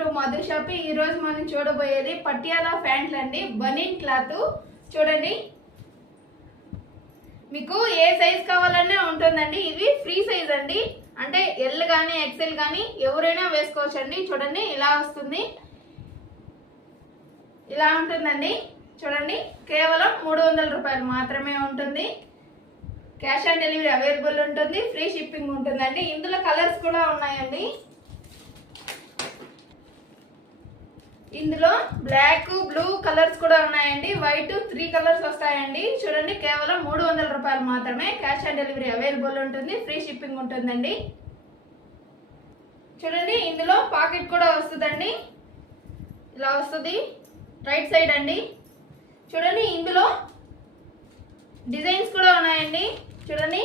To Madhu shop. ఈ రోజు మనం చూడబోయేది పటియాలా ప్యాంట్లు అండి, బనీన్ క్లాత్. చూడండి, మీకు ఏ సైజ్ కావాలనే ఉంటుందండి. ఇది ఫ్రీ సైజ్ అండి, అంటే ఎల్ కానీ ఎక్సెల్ కానీ ఎవరైనా వేసుకోవచ్చండి. చూడండి, ఇలా వస్తుంది, ఇలా ఉంటుందండి. చూడండి, కేవలం 300 రూపాయలు మాత్రమే ఉంటుంది. క్యాష్ ఆన్ డెలివరీ అవైలబుల్ ఉంటుంది, ఫ్రీ షిప్పింగ్ ఉంటుందండి. ఇందులో కలర్స్ కూడా ఉన్నాయండి. ఇందులో బ్లాక్, బ్లూ కలర్స్ కూడా ఉన్నాయండి. వైట్ 3 కలర్స్ వస్తాయండి. చూడండి, కేవలం 300 రూపాయలు మాత్రమే. క్యాష్ ఆన్ డెలివరీ అవైలబుల్ ఉంటుంది, ఫ్రీ షిప్పింగ్ ఉంటుందండి. చూడండి, ఇందులో పాకెట్ కూడా వస్తుందండి, ఇలా వస్తుంది రైట్ సైడ్ అండి. చూడండి, ఇందులో డిజైన్స్ కూడా ఉన్నాయండి. చూడండి,